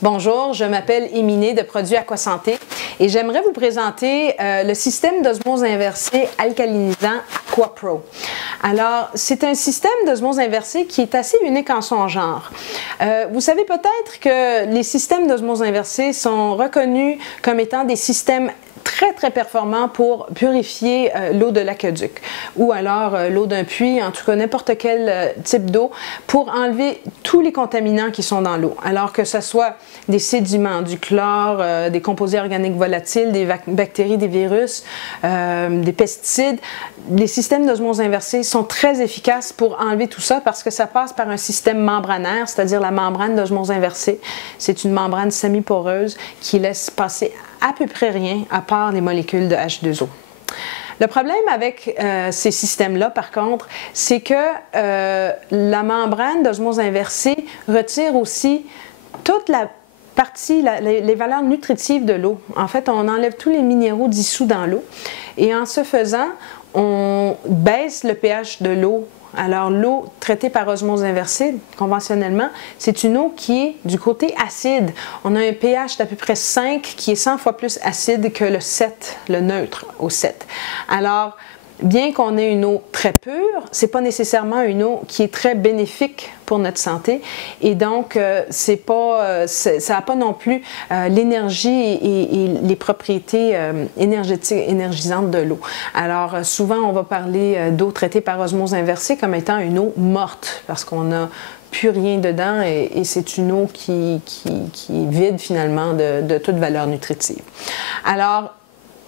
Bonjour, je m'appelle Émilie de Produits Aquasanté et j'aimerais vous présenter le système d'osmose inversée alcalinisant AquaPro. Alors, c'est un système d'osmose inversée qui est assez unique en son genre. Vous savez peut-être que les systèmes d'osmose inversée sont reconnus comme étant des systèmes très performants pour purifier l'eau de l'aqueduc ou alors l'eau d'un puits, en tout cas n'importe quel type d'eau, pour enlever tous les contaminants qui sont dans l'eau. Alors que ce soit des sédiments, du chlore, des composés organiques volatiles, des bactéries, des virus, des pesticides, les systèmes d'osmose inversée sont très efficaces pour enlever tout ça parce que ça passe par un système membranaire, c'est-à-dire la membrane d'osmose inversée. C'est une membrane semi-poreuse qui laisse passer à peu près rien à part les molécules de H2O. Le problème avec ces systèmes-là, par contre, c'est que la membrane d'osmose inversée retire aussi toute la partie, les valeurs nutritives de l'eau. En fait, on enlève tous les minéraux dissous dans l'eau et en ce faisant, on baisse le pH de l'eau. Alors, l'eau traitée par osmose inversée, conventionnellement, c'est une eau qui est du côté acide. On a un pH d'à peu près 5 qui est 100 fois plus acide que le 7, le neutre au 7. Alors, bien qu'on ait une eau très pure, ce n'est pas nécessairement une eau qui est très bénéfique pour notre santé et donc ça n'a pas non plus l'énergie et les propriétés énergisantes de l'eau. Alors souvent on va parler d'eau traitée par osmose inversée comme étant une eau morte parce qu'on n'a plus rien dedans et c'est une eau qui est vide finalement de toute valeur nutritive. Alors,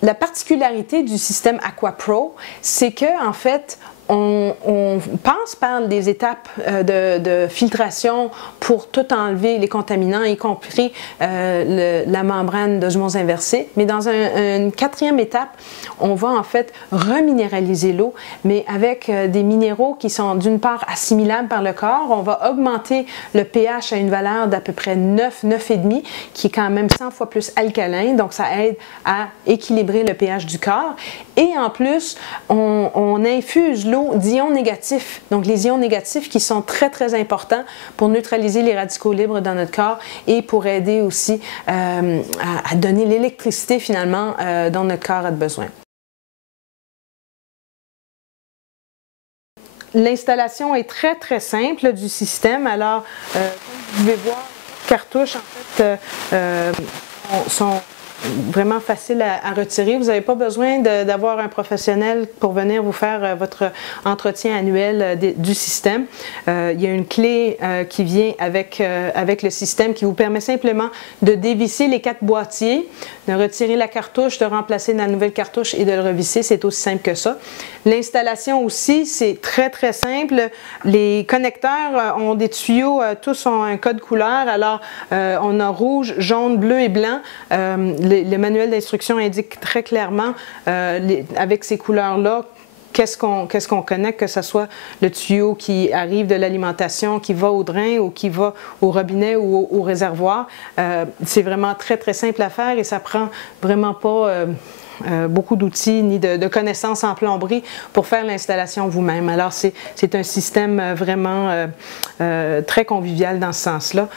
la particularité du système AquaPro, c'est que en fait, on passe par des étapes de filtration pour tout enlever les contaminants, y compris la membrane d'osmose inversée. Mais dans une quatrième étape, on va en fait reminéraliser l'eau, mais avec des minéraux qui sont d'une part assimilables par le corps. On va augmenter le pH à une valeur d'à peu près 9, 9,5, qui est quand même 100 fois plus alcalin. Donc, ça aide à équilibrer le pH du corps. Et en plus, on infuse l'eau d'ions négatifs. Donc, les ions négatifs qui sont très importants pour neutraliser les radicaux libres dans notre corps et pour aider aussi à donner l'électricité finalement dont notre corps a besoin. L'installation est très simple du système. Alors, comme vous pouvez voir, les cartouches en fait sont vraiment facile à retirer. Vous n'avez pas besoin d'avoir un professionnel pour venir vous faire votre entretien annuel du système. Il y a une clé qui vient avec le système qui vous permet simplement de dévisser les 4 boîtiers, de retirer la cartouche, de remplacer la nouvelle cartouche et de le revisser. C'est aussi simple que ça. L'installation aussi, c'est très simple. Les connecteurs ont des tuyaux, tous ont un code couleur. Alors, on a rouge, jaune, bleu et blanc. Le manuel d'instruction indique très clairement avec ces couleurs-là qu'est-ce qu'on connecte, que ce soit le tuyau qui arrive de l'alimentation, qui va au drain ou qui va au robinet ou au réservoir. C'est vraiment très simple à faire et ça prend vraiment pas beaucoup d'outils ni de connaissances en plomberie pour faire l'installation vous-même. Alors, c'est un système vraiment très convivial dans ce sens-là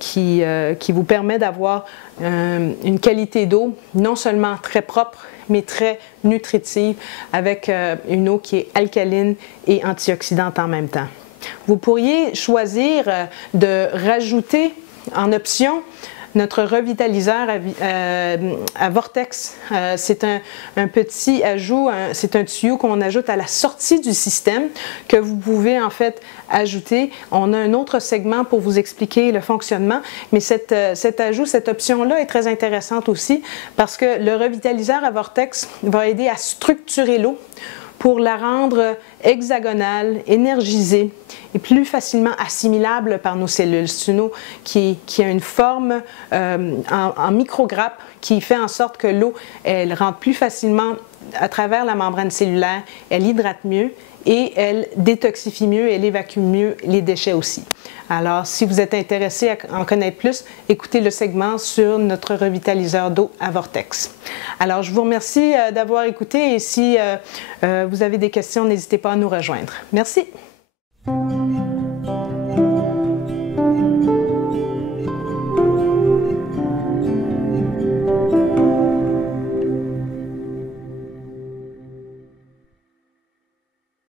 qui vous permet d'avoir une qualité d'eau non seulement très propre, mais très nutritive avec une eau qui est alcaline et antioxydante en même temps. Vous pourriez choisir de rajouter en option notre revitaliseur à vortex. C'est un petit ajout, c'est un tuyau qu'on ajoute à la sortie du système que vous pouvez en fait ajouter. On a un autre segment pour vous expliquer le fonctionnement, mais cet ajout, cette option-là est très intéressante aussi parce que le revitaliseur à vortex va aider à structurer l'eau pour la rendre hexagonale, énergisée et plus facilement assimilable par nos cellules. C'est une eau qui a une forme en micrograppe qui fait en sorte que l'eau, elle rentre plus facilement à travers la membrane cellulaire, elle hydrate mieux et elle détoxifie mieux, elle évacue mieux les déchets aussi. Alors, si vous êtes intéressé à en connaître plus, écoutez le segment sur notre revitaliseur d'eau à vortex. Alors, je vous remercie d'avoir écouté et si vous avez des questions, n'hésitez pas à nous rejoindre. Merci.